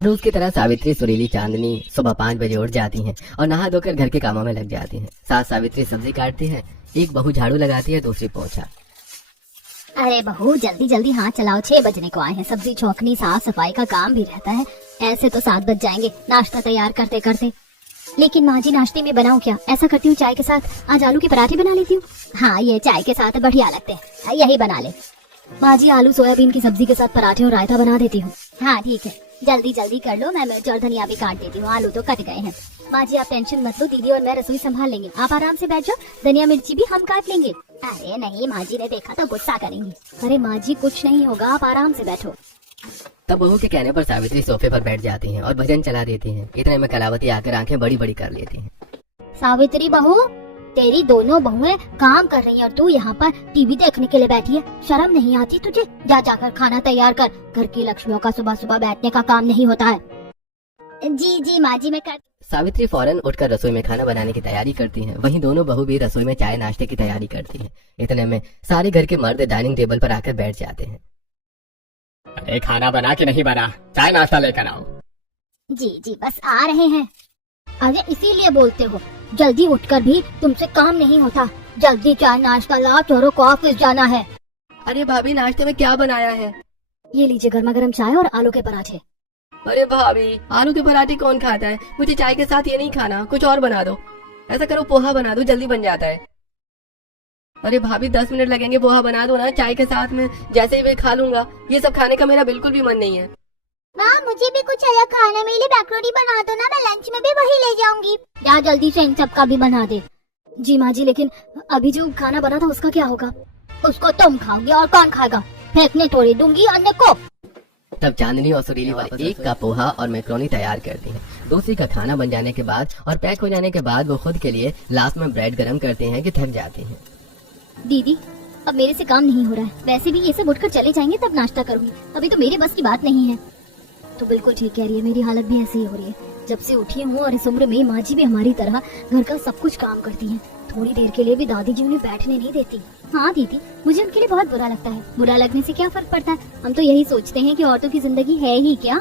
रोज की तरह सावित्री, सुरीली, चांदनी सुबह 5 बजे उठ जाती हैं और नहा धोकर घर के कामों में लग जाती हैं। सास सावित्री सब्जी काटती है, एक बहू झाड़ू लगाती है, दूसरी पोछा। अरे बहू जल्दी जल्दी हाथ चलाओ, 6 बजने को आए हैं। सब्जी छोकनी साफ सफाई का काम भी रहता है, ऐसे तो 7 बज जाएंगे नाश्ता तैयार करते करते। लेकिन माँ जी नाश्ते में बनाऊं क्या? ऐसा करती हूँ चाय के साथ आज आलू के पराठे बना लेती हूँ। हाँ ये चाय के साथ बढ़िया लगते हैं, यही बना ले। माँ जी आलू सोयाबीन की सब्जी के साथ पराठे और रायता बना देती हूँ। हाँ ठीक है, जल्दी जल्दी कर लो, मैं मिर्च और धनिया भी काट देती हूँ, आलू तो कट गए हैं। माँ जी आप टेंशन मत लो, दीदी और मैं रसोई संभाल लेंगे, आप आराम से बैठ जाओ, धनिया मिर्ची भी हम काट लेंगे। अरे नहीं, माँ जी ने देखा तो गुस्सा करेंगी। अरे माँ जी कुछ नहीं होगा, आप आराम से बैठो। तब बहू के कहने पर सावित्री सोफे पर बैठ जाती हैं और भजन चला देती हैं। इतने में कलावती आकर आंखें बड़ी बड़ी कर लेती हैं। सावित्री बहू, तेरी दोनों बहुएं काम कर रही हैं और तू यहाँ पर टीवी देखने के लिए बैठी है, शर्म नहीं आती तुझे? जा जाकर खाना तैयार कर, घर की लक्ष्मियों का सुबह सुबह बैठने का काम नहीं होता है। जी जी माँ जी मैं कर। सावित्री फौरन उठकर रसोई में खाना बनाने की तैयारी करती हैं। वहीं दोनों बहू भी रसोई में चाय नाश्ते की तैयारी करती हैं। इतने में सारे घर के मर्द डाइनिंग टेबल पर आकर बैठ जाते हैं। अरे खाना बना कि नहीं बना, चाय नाश्ता लेकर आओ। जी जी बस आ रहे हैं। अरे इसीलिए बोलते हो, जल्दी उठकर भी तुमसे काम नहीं होता। जल्दी चाय नाश्ता लाओ, चोरों को ऑफिस जाना है। अरे भाभी नाश्ते में क्या बनाया है? ये लीजिए गर्मा गर्म चाय और आलू के पराठे। अरे भाभी आलू के पराठे कौन खाता है? मुझे चाय के साथ ये नहीं खाना, कुछ और बना दो। ऐसा करो पोहा बना दो, जल्दी बन जाता है। अरे भाभी 10 मिनट लगेंगे, पोहा बना दो ना, चाय के साथ में जैसे ही वे खा लूंगा। ये सब खाने का मेरा बिल्कुल भी मन नहीं है। माँ मुझे भी कुछ अलग खाने में मैक्रोनी बना दो ना, मैं लंच में भी वही ले जाऊंगी। क्या जल्दी से इन सब का भी बना दे। जी माँ जी, लेकिन अभी जो खाना बना था उसका क्या होगा? उसको तुम खाओगे और कौन खाएगा? फेंकने थोड़ी दूंगी अन्य को। तब चांदनी और सुरीली वाली एक का पोहा और मैक्रोनी तैयार करती हैं। दूसरी का खाना बन जाने के बाद और पैक हो जाने के बाद वो खुद के लिए लास्ट में ब्रेड गरम करते हैं कि थक जाती हैं। दीदी अब मेरे से काम नहीं हो रहा है, वैसे भी ये सब उठकर चले जाएंगे तब नाश्ता करूंगी, अभी तो मेरे बस की बात नहीं है। तो बिल्कुल ठीक कह रही है, मेरी हालत भी ऐसी ही हो रही है। जब से उठी हूँ और इस उम्र में माँ जी भी हमारी तरह घर का सब कुछ काम करती हैं। थोड़ी देर के लिए भी दादी जी उन्हें बैठने नहीं देती। हाँ दीदी, मुझे उनके लिए बहुत बुरा लगता है। बुरा लगने से क्या फर्क पड़ता है? हम तो यही सोचते हैं कि औरतों की जिंदगी है ही क्या,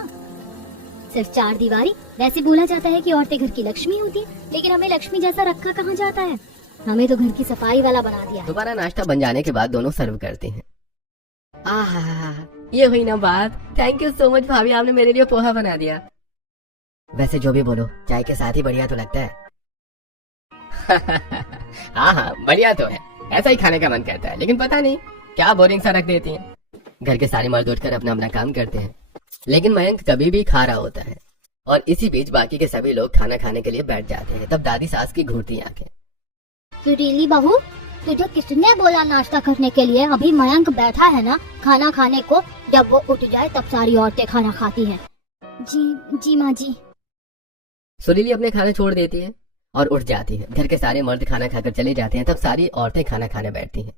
सिर्फ 4 दीवारी। वैसे बोला जाता है कि औरतें घर की लक्ष्मी होती है, लेकिन हमें लक्ष्मी जैसा रखा कहाँ जाता है? हमें तो घर की सफाई वाला बना दिया। दोबारा नाश्ता बन जाने के बाद दोनों सर्व करते हैं। आहा, ये हुई ना बात। थैंक यू सो मच भाभी, आपने मेरे लिए पोहा बना दिया। वैसे जो भी बोलो, चाय के साथ ही बढ़िया तो लगता है। हाँ हाँ बढ़िया तो है, ऐसा ही खाने का मन करता है, लेकिन पता नहीं क्या बोरिंग सा रख देती है। घर के सारे मर्द उठकर अपना अपना काम करते हैं, लेकिन मयंक कभी भी खा रहा होता है और इसी बीच बाकी के सभी लोग खाना खाने के लिए बैठ जाते हैं। तब दादी सास की घूरती आंखें। सुरीली बहू, तुझे किसने बोला नाश्ता करने के लिए? अभी मयंक बैठा है ना खाना खाने को, जब वो उठ जाए तब सारी औरतें खाना खाती हैं। जी जी माँ जी। सुरीली अपने खाना छोड़ देती है और उठ जाती है। घर के सारे मर्द खाना खाकर चले जाते हैं। तब सारी औरतें खाना खाने बैठती हैं।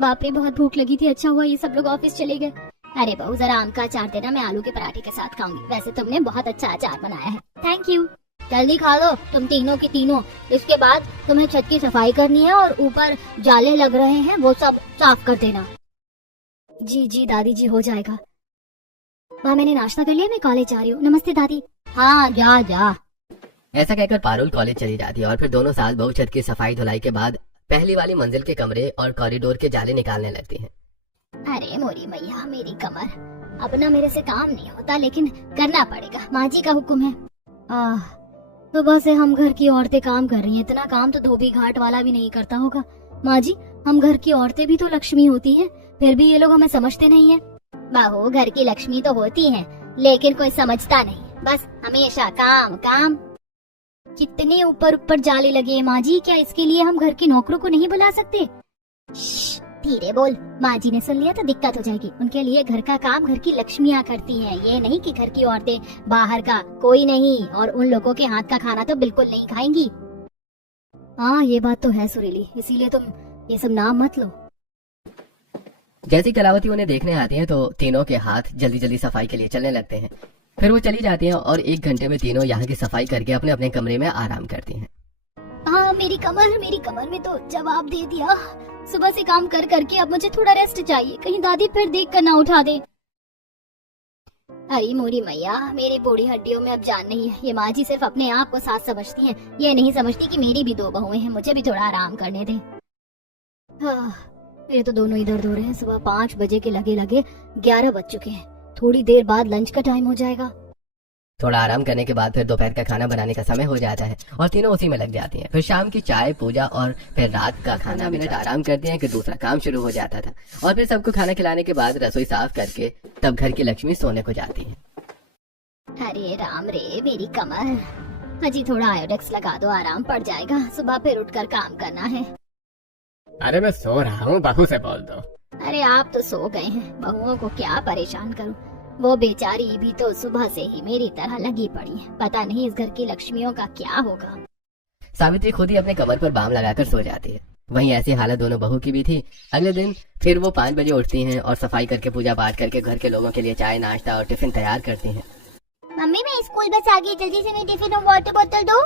बाप रे बहुत भूख लगी थी, अच्छा हुआ ये सब लोग ऑफिस चले गए। अरे बहू जरा आम का अचार देना, मैं आलू के पराठे के साथ खाऊंगी। वैसे तुमने बहुत अच्छा अचार बनाया है, थैंक यू। जल्दी खा लो तुम तीनों की तीनों। इसके बाद तुम्हें छत की सफाई करनी है और ऊपर जाले लग रहे हैं, वो सब साफ कर देना। जी जी दादी जी, हो जाएगा। माँ मैंने नाश्ता कर लिया, मैं कॉलेज जा रही हूँ। नमस्ते दादी। हाँ जा जा। ऐसा कहकर पारुल कॉलेज चली जाती है और फिर दोनों सास बहू छत की सफाई धुलाई के बाद पहली वाली मंजिल के कमरे और कॉरिडोर के जाले निकालने लगती हैं। अरे मोरी मैया मेरी कमर, अब ना मेरे से काम नहीं होता, लेकिन करना पड़ेगा, माँ जी का हुक्म है। सुबह से हम घर की औरतें काम कर रही हैं, इतना काम तो धोबी घाट वाला भी नहीं करता होगा। माँ जी हम घर की औरतें भी तो लक्ष्मी होती हैं, फिर भी ये लोग हमें समझते नहीं है। बहू घर की लक्ष्मी तो होती हैं, लेकिन कोई समझता नहीं, बस हमेशा काम काम। कितने ऊपर ऊपर जाले लगे हैं माँ जी, क्या इसके लिए हम घर के नौकरों को नहीं बुला सकते? धीरे बोल, माँ जी ने सुन लिया तो दिक्कत हो जाएगी। उनके लिए घर का काम घर की लक्ष्मियाँ करती हैं, ये नहीं कि घर की औरतें बाहर का कोई नहीं, और उन लोगों के हाथ का खाना तो बिल्कुल नहीं खाएंगी। हाँ ये बात तो है सुरीली, इसीलिए तुम ये सब नाम मत लो। जैसी कलावती उन्हें देखने आती है तो तीनों के हाथ जल्दी जल्दी सफाई के लिए चलने लगते हैं। फिर वो चली जाती हैं और 1 घंटे में तीनों यहाँ की सफाई करके अपने अपने कमरे में आराम करती हैं। हाँ मेरी कमर में तो जवाब दे दिया। सुबह से काम कर करके अब मुझे थोड़ा रेस्ट चाहिए, कहीं दादी फिर देख कर ना उठा दे। अरे मोरी मैया, मेरी बूढ़ी हड्डियों में अब जान नहीं है। ये माँ जी सिर्फ अपने आप को सास समझती हैं, ये नहीं समझती कि मेरी भी 2 बहुएं हैं, मुझे भी थोड़ा आराम करने दे। मेरे तो दोनों ही दर्द हो रहे हैं। सुबह 5 बजे के लगे 11 बज चुके हैं। थोड़ी देर बाद लंच का टाइम हो जाएगा। थोड़ा आराम करने के बाद फिर दोपहर का खाना बनाने का समय हो जाता है और तीनों उसी में लग जाती हैं। फिर शाम की चाय, पूजा और फिर रात का खाना। मिनट आराम करते हैं कि दूसरा काम शुरू हो जाता था। और फिर सबको खाना खिलाने के बाद रसोई साफ करके तब घर की लक्ष्मी सोने को जाती है। अरे राम रे मेरी कमर, अजी थोड़ा आयोडेक्स लगा दो, आराम पड़ जाएगा। सुबह फिर उठकर काम करना है। अरे मैं सो रहा हूँ, बहू से बोल दो। अरे आप तो सो गए हैं, बहुओं को क्या परेशान करूं। वो बेचारी भी तो सुबह से ही मेरी तरह लगी पड़ी है। पता नहीं इस घर की लक्ष्मियों का क्या होगा। सावित्री खुद ही अपने कमर पर बाम लगाकर सो जाती है। वहीं ऐसी हालत दोनों बहू की भी थी। अगले दिन फिर वो 5 बजे उठती हैं और सफाई करके पूजा पाठ करके घर के लोगों के लिए चाय, नाश्ता और टिफिन तैयार करती हैं। मम्मी मैं स्कूल बस आ गई, जल्दी से मेरी टिफिन और वाटर बोतल दो।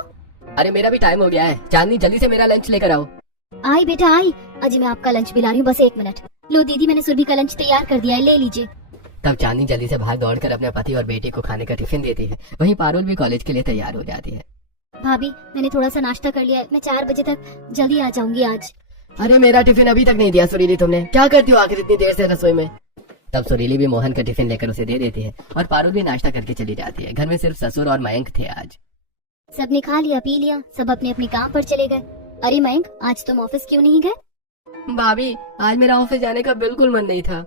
अरे मेरा भी टाइम हो गया है। चांदनी जल्दी से मेरा लंच लेकर आओ। आई बेटा आई, अजी मैं आपका लंच भी ला रही हूँ, बस 1 मिनट। लो दीदी, मैंने सुरभि का लंच तैयार कर दिया है, ले लीजिए। तब चांदनी जल्दी से भाग दौड़कर अपने पति और बेटे को खाने का टिफिन देती है। वहीं पारुल भी कॉलेज के लिए तैयार हो जाती है। भाभी मैंने थोड़ा सा नाश्ता कर लिया है, मैं 4 बजे तक जल्दी आ जाऊंगी आज। अरे मेरा टिफिन अभी तक नहीं दिया सुरीली, तुमने क्या करती हो आखिर इतनी देर से रसोई में। तब सुरीली भी मोहन का टिफिन लेकर उसे दे देती है और पारुल भी नाश्ता करके चली जाती है। घर में सिर्फ ससुर और मयंक थे आज। सबने खा लिया, पी लिया, सब अपने अपने काम पर चले गए। अरे मयंक, आज तुम ऑफिस क्यों नहीं गए? भाभी आज मेरा ऑफिस जाने का बिल्कुल मन नहीं था।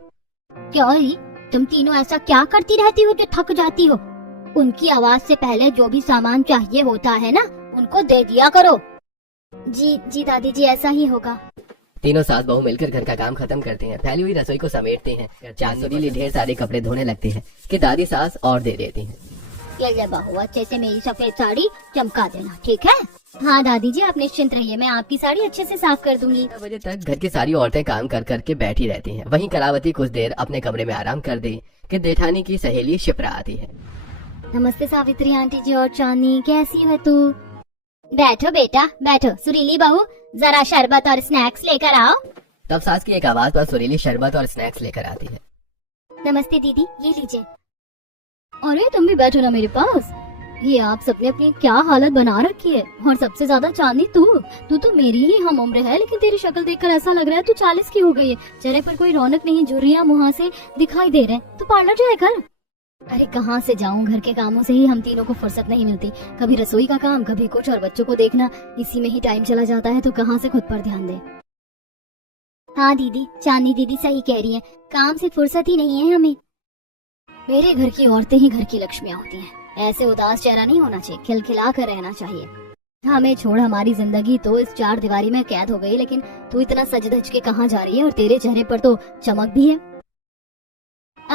क्यों अरी, तुम तीनों ऐसा क्या करती रहती हो जो थक जाती हो? उनकी आवाज से पहले जो भी सामान चाहिए होता है ना, उनको दे दिया करो। जी दादी जी, ऐसा ही होगा। तीनों सास बहू मिलकर घर का काम खत्म करते हैं। फैली हुई रसोई को समेटते हैं। चांदनी ढेर सारे कपड़े धोने लगती है कि दादी सास और दे देती है। ये ले बहू, अच्छे से मेरी सफेद साड़ी चमका देना, ठीक है? हाँ दादी जी, आप निश्चिंत रहिए, मैं आपकी साड़ी अच्छे से साफ कर दूंगी। 9 बजे तक घर की सारी औरतें काम कर करके बैठी रहती हैं। वहीं कलावती कुछ देर अपने कमरे में आराम कर दी कि जेठानी की सहेली शिप्रा आती है। नमस्ते सावित्री आंटी जी और चांदनी, कैसी है तू? बैठो बेटा बैठो। सुरीली बहू, जरा शरबत और स्नैक्स लेकर आओ। तब सास की एक आवाज पर सुरीली शरबत और स्नैक्स लेकर आती है। नमस्ते दीदी, ये लीजिए। अरे तुम भी बैठो ना मेरे पास। ये आप सबने अपनी क्या हालत बना रखी है। और सबसे ज्यादा चांदनी तू तो मेरी ही हम उम्र है, लेकिन तेरी शक्ल देखकर ऐसा लग रहा है तू 40 की हो गई है। चेहरे पर कोई रौनक नहीं, झुर्रियां मुंह से दिखाई दे रहे हैं। तो पार्लर जाए कर। अरे कहाँ से जाऊं, घर के कामों से ही हम तीनों को फुर्सत नहीं मिलती। कभी रसोई का काम, कभी कुछ, और बच्चों को देखना, इसी में ही टाइम चला जाता है। तो कहाँ से खुद पर ध्यान दे। हाँ दीदी, चांदनी दीदी सही कह रही है, काम से फुर्सत ही नहीं है हमें। मेरे घर की औरतें ही घर की लक्ष्मियाँ होती हैं। ऐसे उदास चेहरा नहीं होना चाहिए, खिलखिला कर रहना चाहिए। हमें छोड़, हमारी जिंदगी तो इस 4 दीवारी में कैद हो गई, लेकिन तू इतना सज धज के कहाँ जा रही है? और तेरे चेहरे पर तो चमक भी है।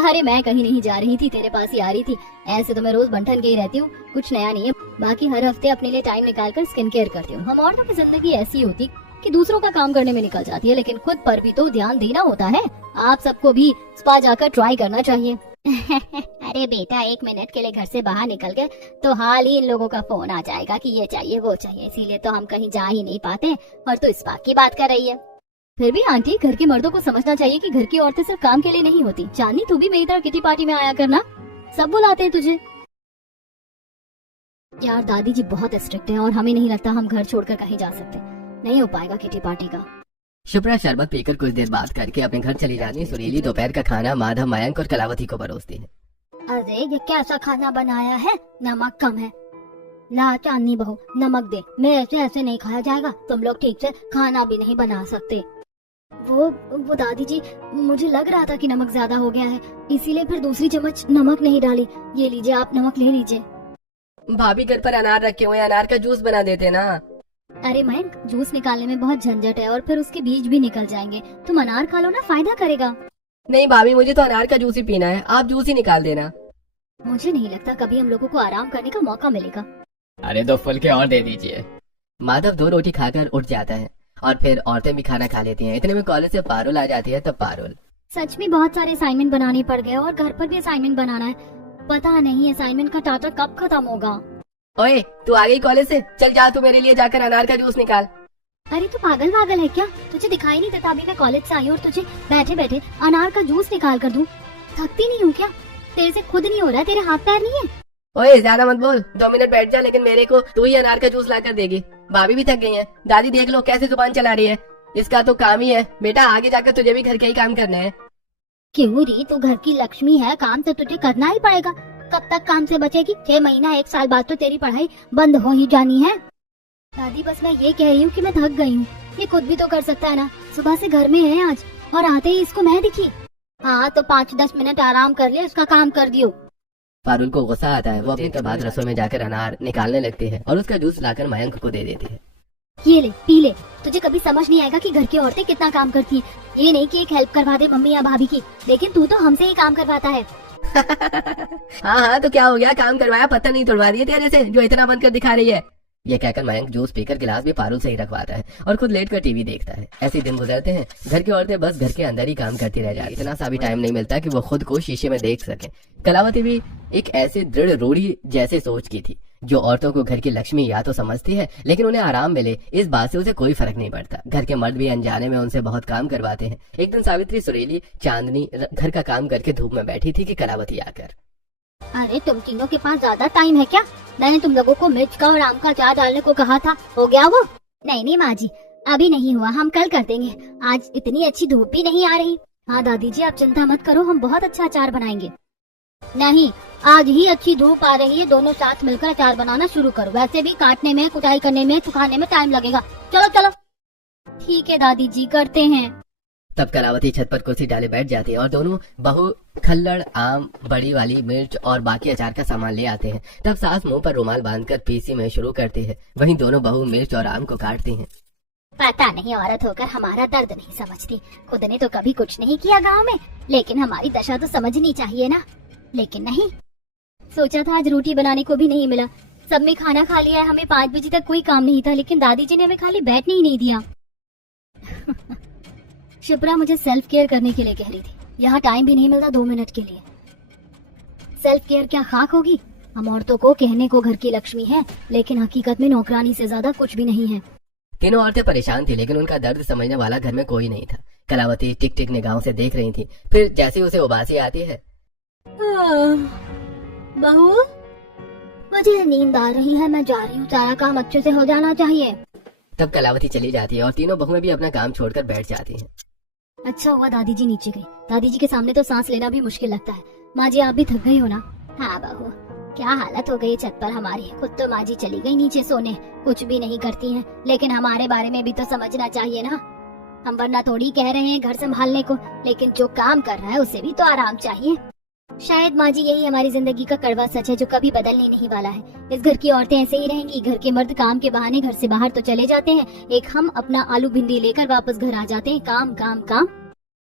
अरे मैं कहीं नहीं जा रही थी, तेरे पास ही आ रही थी। ऐसे तो मैं रोज बंठन के ही रहती हूँ, कुछ नया नहीं है। बाकी हर हफ्ते अपने लिए टाइम निकाल कर स्किन केयर करती हूँ। हम औरतों की जिंदगी ऐसी होती कि दूसरों का काम करने में निकल जाती है, लेकिन खुद पर भी तो ध्यान देना होता है। आप सबको भी स्पा जाकर ट्राई करना चाहिए। अरे बेटा, 1 मिनट के लिए घर से बाहर निकल गए तो हाल ही इन लोगों का फोन आ जाएगा कि ये चाहिए वो चाहिए, इसीलिए तो हम कहीं जा ही नहीं पाते। और तो स्पा की बात कर रही है। फिर भी आंटी, घर के मर्दों को समझना चाहिए कि घर की औरतें सिर्फ काम के लिए नहीं होती। चांदनी, तू भी मेरी तरह किटी पार्टी में आया करना, सब बुलाते हैं तुझे। यार दादी जी बहुत स्ट्रिक्ट है और हमें नहीं लगता हम घर छोड़कर कहीं जा सकते। नहीं हो पाएगा किटी पार्टी का। शिप्रा शरबत पीकर कुछ देर बात करके अपने घर चली जाती है। सुरीली दोपहर का खाना माधव, मयंक और कलावती को परोसती है। अरे ये कैसा खाना बनाया है, नमक कम है। ला चांदनी बहू, नमक दे। मेरे से ऐसे नहीं खाया जाएगा, तुम लोग ठीक से खाना भी नहीं बना सकते। वो दादी जी, मुझे लग रहा था कि नमक ज्यादा हो गया है, इसीलिए फिर दूसरी चम्मच नमक नहीं डाली। ये लीजिए, आप नमक ले लीजिए। भाभी घर पर अनार रखे हुए हैं, अनार का जूस बना देते ना। अरे मयंक, जूस निकालने में बहुत झंझट है और फिर उसके बीज भी निकल जाएंगे। तुम अनार खा लो ना, फायदा करेगा। नहीं भाभी, मुझे तो अनार का जूस ही पीना है, आप जूस ही निकाल देना। मुझे नहीं लगता कभी हम लोगों को आराम करने का मौका मिलेगा। अरे 2 फुलके और दे दीजिए। माधव 2 रोटी खाकर उठ जाता है और फिर औरतें भी खाना खा लेती हैं। इतने में कॉलेज से पारुल आ जाती है। तब पारुल, सच में बहुत सारे असाइनमेंट बनाने पड़ गए और घर पर भी असाइनमेंट बनाना है। पता नहीं असाइनमेंट का टाटा कब खत्म होगा। ओए, तू आ गई कॉलेज से? चल जा, तू मेरे लिए जाकर अनार का जूस निकाल। अरे तू पागल वागल है क्या? तुझे दिखाई नहीं देता अभी मैं कॉलेज से आई और तुझे बैठे बैठे अनार का जूस निकाल कर दूं? थकती नहीं हूँ क्या? तेरे से खुद नहीं हो रहा, तेरे हाथ पैर नहीं है। ओए ज्यादा मत बोल, 2 मिनट बैठ जा, लेकिन मेरे को तू ही अनार का जूस ला कर देगी। भाभी भी थक गई है, दादी देख लो कैसे जुबान चला रही है। इसका तो काम ही है बेटा, आगे जाकर तुझे भी घर के ही काम करना है। क्यों री, तू घर की लक्ष्मी है, काम तो तुझे करना ही पड़ेगा। कब तक काम से बचेगी? 6 महीना 1 साल बाद तो तेरी पढ़ाई बंद हो ही जानी है। दादी बस मैं ये कह रही हूँ कि मैं थक गई हूँ, ये खुद भी तो कर सकता है ना। सुबह से घर में है आज और आते ही इसको मैं दिखी। हाँ तो 5-10 मिनट आराम कर ले, उसका काम कर दियो। पारुल को गुस्सा आता है। वो अपने के बाद रसोई में जाकर अनार निकालने लगती है और उसका जूस लाकर मयंक को दे देती है। ये ले पी ले, तुझे कभी समझ नहीं आएगा कि घर की औरतें कितना काम करती हैं। ये नहीं कि एक हेल्प करवा दे मम्मी या भाभी की, लेकिन तू तो हमसे ही काम करवाता है। हाँ हाँ तो क्या हो गया, काम करवाया, पत्थर नहीं तोड़वा दिए तेरे से जो इतना बनकर दिखा रही है। ये कहकर मयंक जूस पीकर गिलास भी पारुल से ही रखवाता है और खुद लेट कर टीवी देखता है। ऐसे दिन गुजरते हैं। घर की औरतें बस घर के अंदर ही काम करती रह जाती। इतना सा भी टाइम नहीं मिलता कि वो खुद को शीशे में देख सके। कलावती भी एक ऐसे दृढ़ रूढ़ी जैसे सोच की थी जो औरतों को घर की लक्ष्मी या तो समझती है, लेकिन उन्हें आराम मिले इस बात से उसे कोई फर्क नहीं पड़ता। घर के मर्द भी अनजाने में उनसे बहुत काम करवाते हैं। एक दिन सावित्री, सुरीली, चांदनी घर का काम करके धूप में बैठी थी कि कलावती आकर। अरे तुम तीनों के पास ज्यादा टाइम है क्या? मैंने तुम लोगों को मिर्च का और आम का अचार डालने को कहा था, हो गया वो? नहीं माँ जी, अभी नहीं हुआ, हम कल कर देंगे। आज इतनी अच्छी धूप भी नहीं आ रही। हाँ दादी जी आप चिंता मत करो, हम बहुत अच्छा अचार बनाएंगे। नहीं, आज ही अच्छी धूप आ रही है, दोनों साथ मिलकर अचार बनाना शुरू करो। वैसे भी काटने में, कुटाई करने में, सुखाने में टाइम लगेगा। चलो चलो। ठीक है दादी जी, करते हैं। तब कलावती छत पर कुर्सी डाले बैठ जाती है और दोनों बहू खल्लड़, आम, बड़ी वाली मिर्च और बाकी अचार का सामान ले आते हैं। तब सास मुंह पर रुमाल बांधकर पीसी में शुरू करती है। वहीं दोनों बहू मिर्च और आम को काटती हैं। पता नहीं औरत होकर हमारा दर्द नहीं समझती। खुद ने तो कभी कुछ नहीं किया गांव में, लेकिन हमारी दशा तो समझनी चाहिए ना। लेकिन नहीं, सोचा था आज रोटी बनाने को भी नहीं मिला। सब में खाना खा लिया है, हमें 5 बजे तक कोई काम नहीं था, लेकिन दादी जी ने हमें खाली बैठने ही नहीं दिया। शिप्रा मुझे सेल्फ केयर करने के लिए कह रही थी, यहाँ टाइम भी नहीं मिलता 2 मिनट के लिए। सेल्फ केयर क्या खाक होगी? हम औरतों को कहने को घर की लक्ष्मी है, लेकिन हकीकत में नौकरानी से ज्यादा कुछ भी नहीं है। तीनों औरतें परेशान थी, लेकिन उनका दर्द समझने वाला घर में कोई नहीं था। कलावती टिक टिक निगाहों से देख रही थी। फिर जैसे उसे उबासी आती है, बहू मुझे नींद आ रही है, मैं जा रही हूँ, सारा काम अच्छे से हो जाना चाहिए। तब कलावती चली जाती है और तीनों बहुएं भी अपना काम छोड़कर बैठ जाती हैं। अच्छा हुआ दादी जी नीचे गई। दादी जी के सामने तो सांस लेना भी मुश्किल लगता है। माँ जी आप भी थक गई हो ना? हाँ बहू, क्या हालत हो गई छत पर हमारी। खुद तो माँ जी चली गई नीचे सोने, कुछ भी नहीं करती हैं, लेकिन हमारे बारे में भी तो समझना चाहिए ना। हम वरना थोड़ी कह रहे हैं घर संभालने को, लेकिन जो काम कर रहा है उसे भी तो आराम चाहिए। शायद माँ जी यही हमारी जिंदगी का कड़वा सच है जो कभी बदलने नहीं वाला है। इस घर की औरतें ऐसे ही रहेंगी। घर के मर्द काम के बहाने घर से बाहर तो चले जाते हैं, एक हम अपना आलू भिंडी लेकर वापस घर आ जाते हैं। काम काम काम।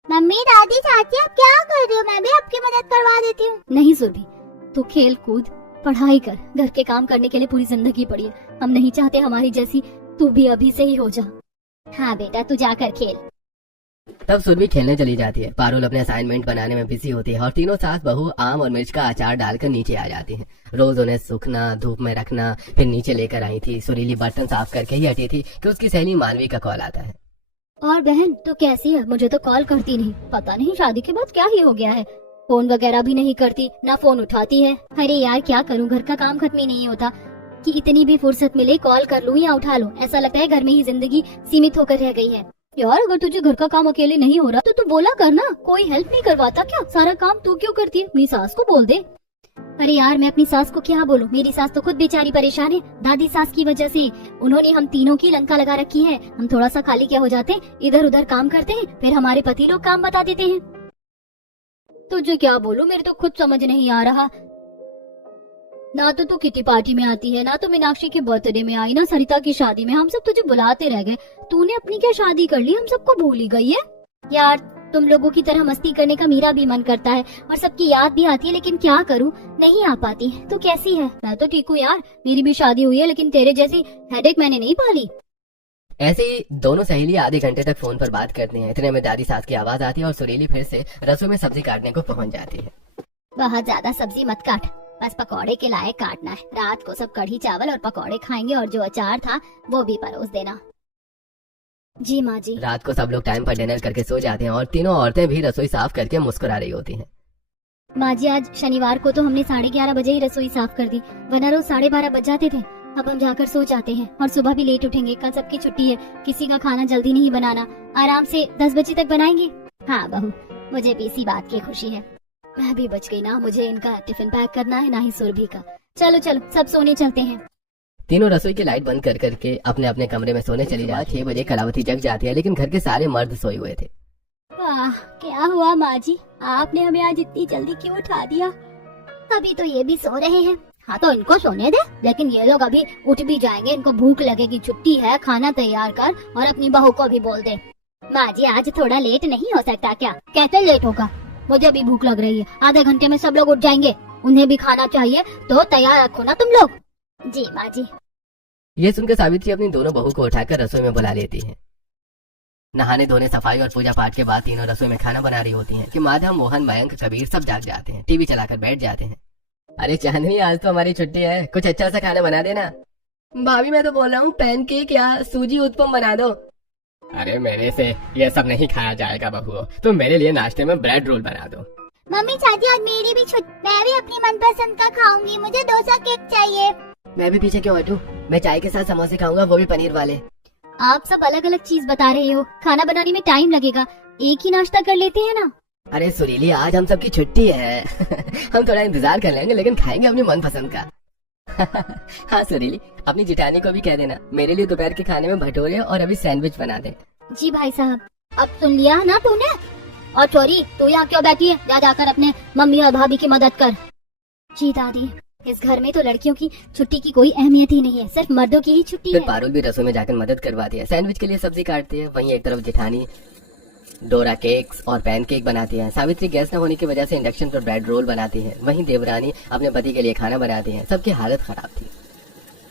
मम्मी, दादी, चाची आप क्या कर रही हो? मैं भी आपकी मदद करवा देती हूँ। नहीं सुरभि, तू खेल कूद पढ़ाई कर, घर के काम करने के लिए पूरी जिंदगी पड़ी है। हम नहीं चाहते हमारी जैसी तू भी अभी से ही हो जा। हाँ बेटा तू जाकर खेल। तब सुरभि खेलने चली जाती है। पारुल अपने असाइनमेंट बनाने में बिजी होती है और तीनों सास बहू आम और मिर्च का अचार डालकर नीचे आ जाती हैं। रोज उन्हें सूखना, धूप में रखना, फिर नीचे लेकर आई थी। सुरीली बर्तन साफ करके ही हटी थी कि उसकी सहेली मानवी का कॉल आता है। और बहन तू कैसी है? मुझे तो कॉल करती नहीं, पता नहीं शादी के बाद क्या ही हो गया है। फोन वगैरह भी नहीं करती, ना फोन उठाती है। अरे यार क्या करूँ, घर का काम खत्म ही नहीं होता कि इतनी भी फुर्सत मिले कॉल कर लूँ या उठा लूँ। ऐसा लगता है घर में ही जिंदगी सीमित होकर रह गई है। यार अगर तुझे घर का काम अकेले नहीं हो रहा तो तू बोला करना, कोई हेल्प नहीं करवाता क्या? सारा काम तू क्यों करती है? अपनी सास को बोल दे। अरे यार मैं अपनी सास को क्या बोलूं, मेरी सास तो खुद बेचारी परेशान है। दादी सास की वजह से उन्होंने हम तीनों की लंका लगा रखी है। हम थोड़ा सा खाली क्या हो जाते हैं, इधर उधर काम करते हैं, फिर हमारे पति लोग काम बता देते हैं। तुझे क्या बोलूं, मेरे तो खुद समझ नहीं आ रहा। ना तो तू किटी पार्टी में आती है, ना तो मीनाक्षी के बर्थडे में आई, ना सरिता की शादी में। हम सब तुझे बुलाते रह गए, तूने अपनी क्या शादी कर ली, हम सबको भूल ही गई है। यार तुम लोगों की तरह मस्ती करने का मेरा भी मन करता है और सबकी याद भी आती है, लेकिन क्या करूं, नहीं आ पाती। तू कैसी है? मैं तो ठीक हूँ यार, मेरी भी शादी हुई है, लेकिन तेरे जैसी हेडेक मैंने नहीं पाली। ऐसे ही दोनों सहेली आधे घंटे तक फोन पर बात करती हैं। इतने में दादी सास की आवाज आती है और सुरीली फिर से रसोई में सब्जी काटने को पहुंच जाती है। बहुत ज्यादा सब्जी मत काट, बस पकौड़े के लायक काटना है। रात को सब कढ़ी चावल और पकौड़े खाएंगे, और जो अचार था वो भी परोस देना। जी माँ जी। रात को सब लोग टाइम पर डिनर करके सो जाते हैं और तीनों औरतें भी रसोई साफ करके मुस्कुरा रही होती हैं। माँ जी आज शनिवार को तो हमने 11:30 बजे ही रसोई साफ कर दी, वरना रोज 12:30 बज जाते थे। अब हम जाकर सो जाते हैं और सुबह भी लेट उठेंगे। कल सबकी छुट्टी है, किसी का खाना जल्दी नहीं बनाना, आराम से 10 बजे तक बनाएंगे। हाँ बहू, मुझे भी इसी बात की खुशी है। मैं भी बच गई ना, मुझे इनका टिफिन पैक करना है, ना ही सुरभि का। चलो चलो सब सोने चलते हैं। तीनों रसोई की लाइट बंद कर करके अपने अपने कमरे में सोने चली जाती है। 6 बजे कलावती जग जाती है, लेकिन घर के सारे मर्द सोए हुए थे। वाह क्या हुआ माँ जी, आपने हमें आज इतनी जल्दी क्यों उठा दिया? अभी तो ये भी सो रहे हैं। हाँ तो इनको सोने दे, लेकिन ये लोग अभी उठ भी जाएंगे, इनको भूख लगेगी, छुट्टी है, खाना तैयार कर और अपनी बहू को भी बोल दे। माँ जी आज थोड़ा लेट नहीं हो सकता क्या? कैसे लेट होगा, मुझे भी भूख लग रही है, आधे घंटे में सब लोग उठ जाएंगे, उन्हें भी खाना चाहिए, तो तैयार रखो ना तुम लोग। जी माँ जी। ये सुनकर सावित्री अपनी दोनों बहू को उठाकर रसोई में बुला लेती है। नहाने धोने, सफाई और पूजा पाठ के बाद तीनों रसोई में खाना बना रही होती हैं कि माधव, मोहन, मयंक, कबीर सब जाग जाते हैं, टीवी चलाकर बैठ जाते हैं। अरे चांदनी, आज तो हमारी छुट्टी है, कुछ अच्छा सा खाना बना देना। भाभी मैं तो बोल रहा हूँ पैनकेक या सूजी उत्पम बना दो। अरे मेरे से ये सब नहीं खाया जाएगा बहू, तुम मेरे लिए नाश्ते में ब्रेड रोल बना दो। मम्मी चाची आज मेरी भी छुट्टी, मैं भी अपनी मनपसंद का खाऊंगी, मुझे डोसा केक चाहिए। मैं भी पीछे क्यों हटूं? मैं चाय के साथ समोसे खाऊंगा, वो भी पनीर वाले। आप सब अलग अलग चीज बता रहे हो, खाना बनाने में टाइम लगेगा, एक ही नाश्ता कर लेते हैं ना। अरे सुरीली, आज हम सबकी छुट्टी है हम थोड़ा इंतजार कर लेंगे, लेकिन खाएंगे अपनी मनपसंद का हाँ सुरीली, अपनी जिठानी को भी कह देना मेरे लिए दोपहर के खाने में भटूरे और अभी सैंडविच बना दे। जी भाई साहब, अब सुन लिया ना तूने? और चोरी, तू यहाँ क्यों बैठी है? जा जाकर अपने मम्मी और भाभी की मदद कर। जी दादी, इस घर में तो लड़कियों की छुट्टी की कोई अहमियत ही नहीं है, सिर्फ मर्दों की ही छुट्टी फिर है। पारुल भी रसोई में जाकर मदद करवाती है, सैंडविच के लिए सब्जी काटती है, वहीं एक तरफ जिठानी डोरा केक्स और पैनकेक बनाती है। सावित्री गैस न होने की वजह से इंडक्शन पर ब्रेड रोल बनाती है, वहीं देवरानी अपने पति के लिए खाना बनाती है। सबकी हालत खराब थी।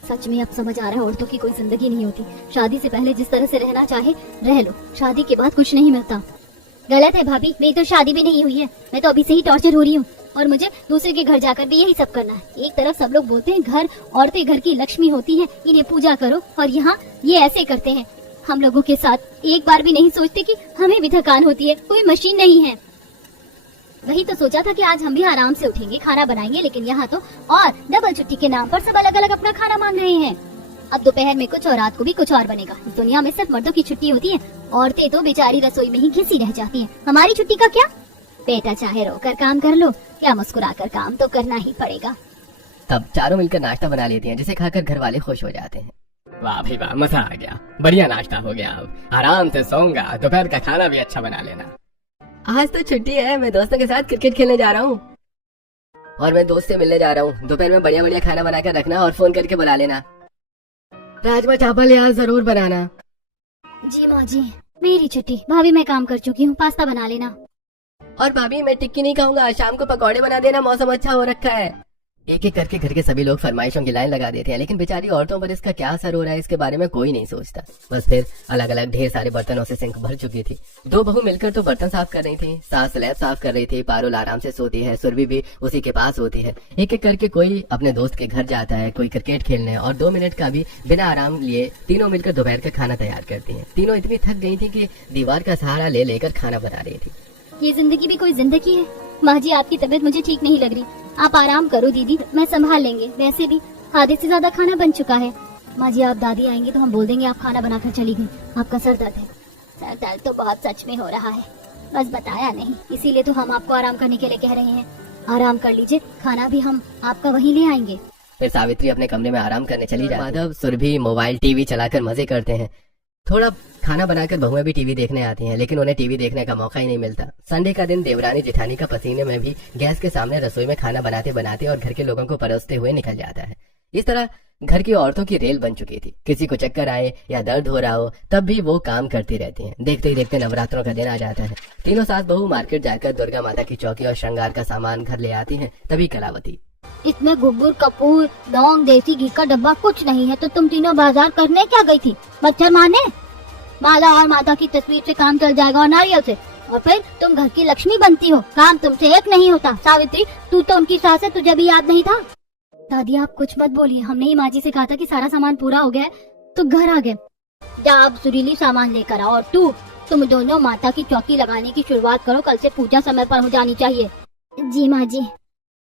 सच में अब समझ आ रहा है, औरतों की कोई जिंदगी नहीं होती। शादी से पहले जिस तरह से रहना चाहे रह लो, शादी के बाद कुछ नहीं मिलता। गलत है भाभी, मेरी तो शादी भी नहीं हुई है, मैं तो अभी से ही टॉर्चर हो रही हूँ और मुझे दूसरे के घर जाकर भी यही सब करना है। एक तरफ सब लोग बोलते हैं घर औरतें घर की लक्ष्मी होती हैं, इन्हें पूजा करो, और यहाँ ये ऐसे करते हैं। हम लोगों के साथ एक बार भी नहीं सोचते कि हमें भी थकान होती है, कोई मशीन नहीं है। वही तो सोचा था कि आज हम भी आराम से उठेंगे, खाना बनाएंगे, लेकिन यहाँ तो और डबल छुट्टी के नाम पर सब अलग अलग अपना खाना मांग रहे हैं। अब दोपहर में कुछ और रात को भी कुछ और बनेगा। इस दुनिया में सिर्फ मर्दों की छुट्टी होती है, औरतें तो बेचारी रसोई में ही घिसी रह जाती हैं। हमारी छुट्टी का क्या? बेटा चाहे रोकर काम कर लो या मुस्कुराकर काम तो करना ही पड़ेगा। तब चारों मिलकर नाश्ता बना लेती हैं, जिसे खाकर घर वाले खुश हो जाते हैं। वाह भाई वाह, मजा आ गया, बढ़िया नाश्ता हो गया, अब आराम से सोऊंगा, दोपहर का खाना भी अच्छा बना लेना। आज तो छुट्टी है, मैं दोस्तों के साथ क्रिकेट खेलने जा रहा हूँ। और मैं दोस्त से मिलने जा रहा हूँ। दोपहर में बढ़िया बढ़िया खाना बनाकर रखना और फोन करके बुला लेना। राजमा चावल यहाँ जरूर बनाना। जी माँ जी, मेरी छुट्टी। भाभी मैं काम कर चुकी हूँ, पास्ता बना लेना। और भाभी मैं टिक्की नहीं खाऊंगा, शाम को पकौड़े बना देना, मौसम अच्छा हो रखा है। एक एक करके घर के सभी लोग फरमाइशों की लाइन लगा देते हैं, लेकिन बेचारी औरतों पर इसका क्या असर हो रहा है इसके बारे में कोई नहीं सोचता। बस फिर अलग अलग ढेर सारे बर्तनों से सिंक भर चुकी थी। दो बहू मिलकर तो बर्तन साफ कर रही थी, सास स्लैब साफ कर रही थी, पारुल आराम से सोती है, सुरभि भी उसी के पास होती है। एक एक करके कोई अपने दोस्त के घर जाता है, कोई क्रिकेट खेलने, और 2 मिनट का भी बिना आराम लिए तीनों मिलकर दोपहर का खाना तैयार करती है। तीनों इतनी थक गई थी कि दीवार का सहारा ले लेकर खाना बना रही थी। ये जिंदगी भी कोई जिंदगी है? माँ जी आपकी तबीयत मुझे ठीक नहीं लग रही, आप आराम करो दीदी, मैं संभाल लेंगे। वैसे भी आधे से ज्यादा खाना बन चुका है। माँ जी आप दादी आएंगी तो हम बोल देंगे आप खाना बनाकर चली गई, आपका सर दर्द है। सर दर्द तो बहुत सच में हो रहा है, बस बताया नहीं, इसीलिए तो हम आपको आराम करने के लिए कह रहे हैं। आराम कर लीजिए, खाना भी हम आपका वहीं ले आएंगे। फिर सावित्री अपने कमरे में आराम करने चली जाती है। माधव सुरभि मोबाइल टीवी चलाकर मजे करते हैं। थोड़ा खाना बनाकर बहुएं भी टीवी देखने आती हैं, लेकिन उन्हें टीवी देखने का मौका ही नहीं मिलता। संडे का दिन देवरानी जेठानी का पसीने में भी गैस के सामने रसोई में खाना बनाते बनाते और घर के लोगों को परोसते हुए निकल जाता है। इस तरह घर की औरतों की रेल बन चुकी थी। किसी को चक्कर आए या दर्द हो रहा हो तब भी वो काम करती रहती हैं। देखते ही देखते नवरात्रों का दिन आ जाता है। तीनों सास बहू मार्केट जाकर दुर्गा माता की चौकी और श्रृंगार का सामान घर ले आती हैं। तभी कलावती, इसमें गुब्बुर, कपूर, लौंग, देसी घी का डब्बा कुछ नहीं है, तो तुम तीनों बाजार करने क्या गई थी? मच्छर मारने? माला और माता की तस्वीर से काम चल जाएगा और नारियल से, और फिर तुम घर की लक्ष्मी बनती हो, काम तुमसे एक नहीं होता। सावित्री तू तो उनकी सास है, तुझे भी याद नहीं था? दादी आप कुछ मत बोलिए, हमने ही माँ जी से कहा था कि सारा सामान पूरा हो गया है तो घर आ गए। जा अब सुरीली सामान लेकर आओ, और तुम दोनों माता की चौकी लगाने की शुरुआत करो, कल से पूजा समय पर हो जानी चाहिए। जी माँ जी।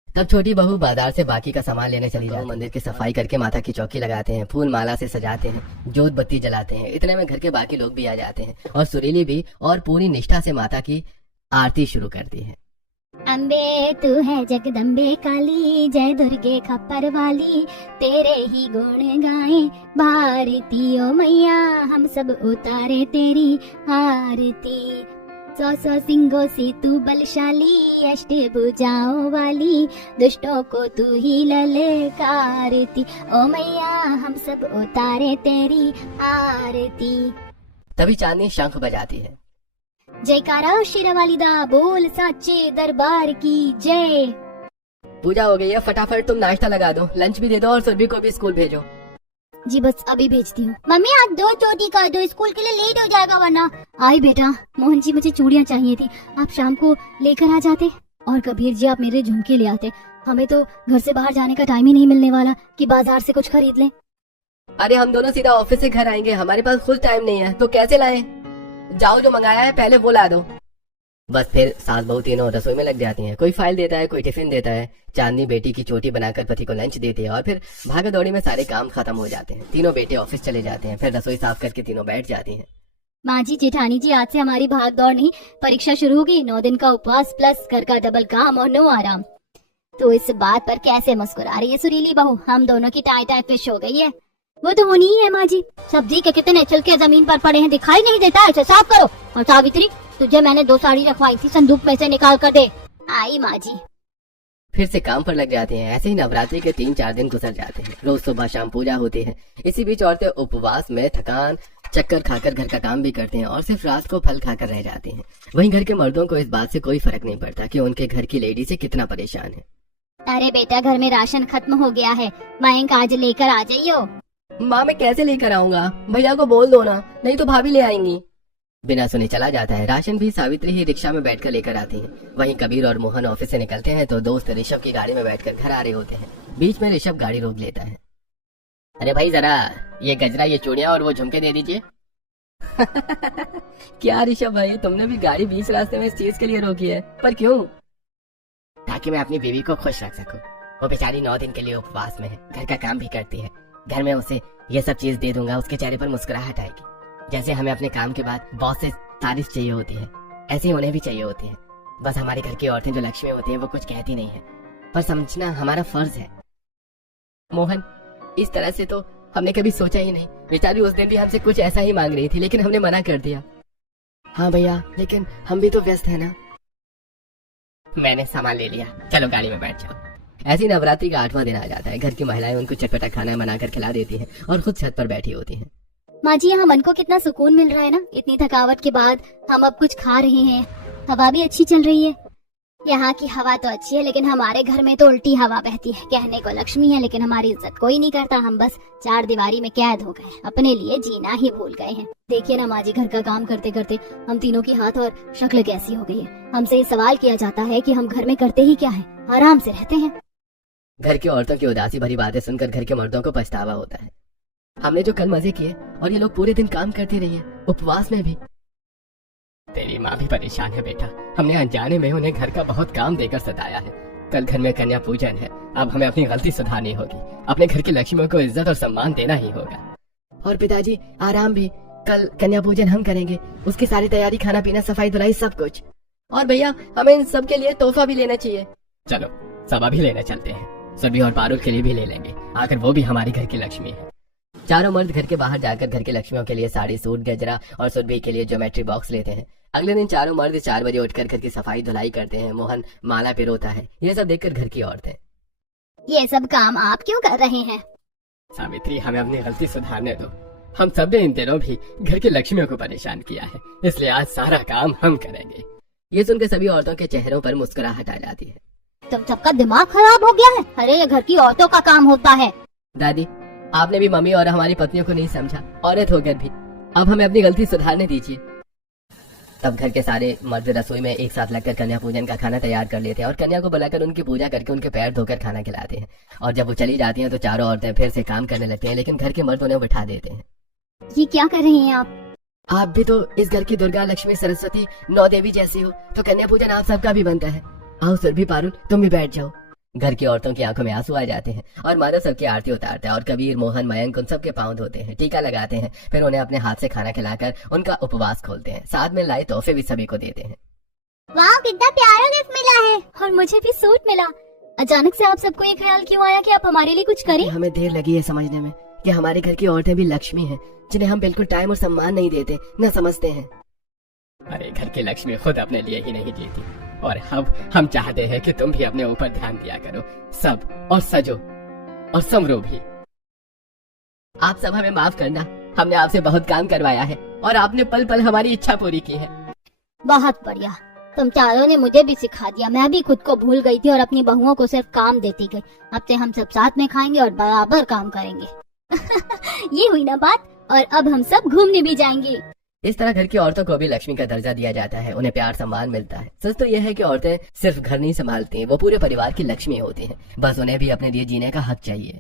तब छोटी बहू बाजार से बाकी का सामान लेने चली जाती है। मंदिर की सफाई करके माता की चौकी लगाते हैं, फूल माला से सजाते हैं, जोत बत्ती जलाते हैं। इतने में घर के बाकी लोग भी आ जाते हैं और सुरीली भी और पूरी निष्ठा से माता की आरती शुरू करती है। अम्बे तू है जगदम्बे काली, जय दुर्गे खप्पर वाली, तेरे ही गुण गाए भारती ओ मैया, हम सब उतारे तेरी आरती। 100 सिंगों से तू बलशाली, अष्ट भुजाओं वाली, दुष्टों को तू ही ललकारती, ओ मैया हम सब उतारे तेरी आरती। तभी चांदनी शंख बजाती है। जयकारा शेरावाली दा, बोल साचे दरबार की जय। पूजा हो गई है, फटाफट तुम नाश्ता लगा दो, लंच भी दे दो और सुरभि को भी स्कूल भेजो। जी बस अभी भेजती हूँ। मम्मी आज 2 चोटी कर दो, स्कूल के लिए लेट हो जाएगा वरना। आई बेटा। मोहन जी मुझे चूड़ियाँ चाहिए थी, आप शाम को लेकर आ जाते, और कबीर जी आप मेरे झुमके ले आते। हमें तो घर से बाहर जाने का टाइम ही नहीं मिलने वाला कि बाजार से कुछ खरीद लें। अरे हम दोनों सीधा ऑफिस से घर आएंगे, हमारे पास खुद टाइम नहीं है, तो कैसे लाएं? जाओ जो मंगाया है पहले वो ला दो। बस फिर सास बहू तीनों रसोई में लग जाती हैं। कोई फाइल देता है, कोई टिफिन देता है। चांदनी बेटी की चोटी बनाकर पति को लंच देती है और फिर भागा दौड़ी में सारे काम खत्म हो जाते हैं। तीनों बेटे ऑफिस चले जाते हैं, फिर रसोई साफ करके तीनों बैठ जाती हैं। माँ जी जेठानी जी आज से हमारी भाग दौड़ नहीं, परीक्षा शुरू होगी। 9 दिन का उपवास प्लस घर का डबल काम और 9 आराम। तो इस बात पर कैसे मुस्कुरा रही है सुरीली बहू, हम दोनों की टाई टाई फिश हो गई है। वो तो होनी ही है माँ जी, सब्जी के कितने छिलके जमीन पर पड़े हैं दिखाई नहीं देता है, इसे साफ करो। और सावित्री तुझे मैंने 2 साड़ी रखवाई थी, संदूक में से निकाल कर दे। आई माँ जी। फिर से काम पर लग जाते हैं। ऐसे ही नवरात्रि के 3-4 दिन गुजर जाते हैं। रोज सुबह शाम पूजा होती है। इसी बीच औरतें उपवास में थकान चक्कर खाकर घर का काम भी करते हैं और सिर्फ रात को फल खाकर रह जाती हैं। वहीं घर के मर्दों को इस बात से कोई फर्क नहीं पड़ता कि उनके घर की लेडी से कितना परेशान है। अरे बेटा घर में राशन खत्म हो गया है, मयंक आज लेकर आ जाइयो। माँ मैं कैसे लेकर आऊंगा, भैया को बोल दो ना, नहीं तो भाभी ले आएंगी। बिना सुने चला जाता है। राशन भी सावित्री ही रिक्शा में बैठकर लेकर आती है। वहीं कबीर और मोहन ऑफिस से निकलते हैं तो दोस्त ऋषभ की गाड़ी में बैठकर घर आ रहे होते हैं। बीच में ऋषभ गाड़ी रोक लेता है। अरे भाई जरा ये गजरा, ये चूड़ियां और वो झुमके दे दीजिए। क्या ऋषभ भाई, तुमने भी गाड़ी बीच रास्ते में इस चीज के लिए रोकी है, पर क्यों? ताकि मैं अपनी बीवी को खुश रख सकूं। वो बेचारी 9 दिन के लिए उपवास में है, घर का काम भी करती है। घर में उसे ये सब चीज दे दूंगा, उसके चेहरे पर मुस्कुराहट आएगी। जैसे हमें अपने काम के बाद बॉस से तारीफ चाहिए होती है, ऐसे ही उन्हें भी चाहिए होती है। बस हमारे घर की औरतें जो लक्ष्मी होती हैं वो कुछ कहती नहीं है, पर समझना हमारा फर्ज है। मोहन इस तरह से तो हमने कभी सोचा ही नहीं। बेचारी उस दिन भी हमसे कुछ ऐसा ही मांग रही थी, लेकिन हमने मना कर दिया। हाँ भैया, लेकिन हम भी तो व्यस्त है ना। मैंने सामान ले लिया, चलो गाड़ी में बैठ जाओ। ऐसी नवरात्रि का 8वां दिन आ जाता है। घर की महिलाएं उनको चटपटा खाना बनाकर खिला देती हैं और खुद छत पर बैठी होती हैं। माँ जी यहाँ मन को कितना सुकून मिल रहा है ना, इतनी थकावट के बाद हम अब कुछ खा रहे हैं। हवा भी अच्छी चल रही है। यहाँ की हवा तो अच्छी है, लेकिन हमारे घर में तो उल्टी हवा बहती है। कहने को लक्ष्मी है, लेकिन हमारी इज्जत कोई नहीं करता। हम बस 4 दीवारी में कैद हो गए, अपने लिए जीना ही भूल गए हैं। देखिए ना माँ जी, घर का काम करते करते हम तीनों की हाथ और शक्ल कैसी हो गई है। हमसे सवाल किया जाता है कि हम घर में करते ही क्या है, आराम से रहते हैं। घर की औरतों की उदासी भरी बातें सुनकर घर के मर्दों को पछतावा होता है। हमने जो कल मजे किए और ये लोग पूरे दिन काम करती रही है, उपवास में भी। तेरी माँ भी परेशान है बेटा, हमने अनजाने में उन्हें घर का बहुत काम देकर सताया है। कल घर में कन्या पूजन है, अब हमें अपनी गलती सुधारनी होगी। अपने घर की लक्ष्मियों को इज्जत और सम्मान देना ही होगा। और पिताजी आराम भी, कल कन्या पूजन हम करेंगे, उसकी सारी तैयारी, खाना पीना, सफाई धुलाई सब कुछ। और भैया हमें इन सब के लिए तोहफा भी लेना चाहिए। चलो सब अभी लेने चलते हैं, सुरभि और पारुल के लिए भी ले लेंगे, आखिर वो भी हमारी घर की लक्ष्मी है। चारों मर्द घर के बाहर जाकर घर की लक्ष्मियों के लिए साड़ी, सूट, गजरा और सुरभि के लिए ज्योमेट्री बॉक्स लेते हैं। अगले दिन चारों मर्द 4 बजे उठकर घर की सफाई धुलाई करते हैं। मोहन माला पिरोता है। ये सब देखकर घर की औरतें, ये सब काम आप क्यों कर रहे हैं? सावित्री हमें अपनी गलती सुधारने दो। हम सब ने इन दिनों भी घर की लक्ष्मियों को परेशान किया है, इसलिए आज सारा काम हम करेंगे। ये सुनकर सभी औरतों के चेहरों पर मुस्कुराहट आ जाती है। तुम सबका दिमाग खराब हो गया है? अरे ये घर की औरतों का काम होता है। दादी आपने भी मम्मी और हमारी पत्नियों को नहीं समझा, औरत होकर भी। अब हमें अपनी गलती सुधारने दीजिए। तब घर के सारे मर्द रसोई में एक साथ लगकर कन्या पूजन का खाना तैयार कर लेते हैं और कन्या को बुलाकर उनकी पूजा करके उनके पैर धोकर खाना खिलाते हैं। और जब वो चली जाती हैं तो चारों औरतें फिर से काम करने लगती हैं, लेकिन घर के मर्द उन्हें बिठा देते हैं। ये क्या कर रहे हैं आप भी तो इस घर की दुर्गा, लक्ष्मी, सरस्वती, 9 देवी जैसी हो, तो कन्या पूजन आप सबका भी बनता है। आओ सुरभि, पारुल, तुम भी बैठ जाओ। घर की औरतों की आंखों में आंसू आ जाते हैं और माधव सबकी आरती उतारता है और कबीर, मोहन, मयंक उन सबके पांव धोते हैं, टीका लगाते हैं, फिर उन्हें अपने हाथ से खाना खिलाकर उनका उपवास खोलते हैं। साथ में लाए तोहफे भी सभी को देते हैं। वाह, कितना प्यारा गिफ्ट मिला है। और मुझे भी सूट मिला। अचानक से आप सबको ये ख्याल क्यों आया कि आप हमारे लिए कुछ करें? हमें देर लगी है समझने में कि हमारे घर की औरतें भी लक्ष्मी हैं, जिन्हें हम बिल्कुल टाइम और सम्मान नहीं देते, न समझते हैं। अरे घर की लक्ष्मी खुद अपने लिए ही नहीं जीती, और हम चाहते हैं कि तुम भी अपने ऊपर ध्यान दिया करो, सब और सजो और संवरो भी। आप सब हमें माफ करना, हमने आपसे बहुत काम करवाया है और आपने पल पल हमारी इच्छा पूरी की है। बहुत बढ़िया, तुम चारों ने मुझे भी सिखा दिया। मैं भी खुद को भूल गई थी और अपनी बहुओं को सिर्फ काम देती गई। अब से हम सब साथ में खाएंगे और बराबर काम करेंगे। ये हुई ना बात। और अब हम सब घूमने भी जाएंगे। इस तरह घर की औरतों को भी लक्ष्मी का दर्जा दिया जाता है, उन्हें प्यार सम्मान मिलता है। सच तो यह है कि औरतें सिर्फ घर नहीं संभालती, वो पूरे परिवार की लक्ष्मी होती हैं। बस उन्हें भी अपने लिए जीने का हक चाहिए।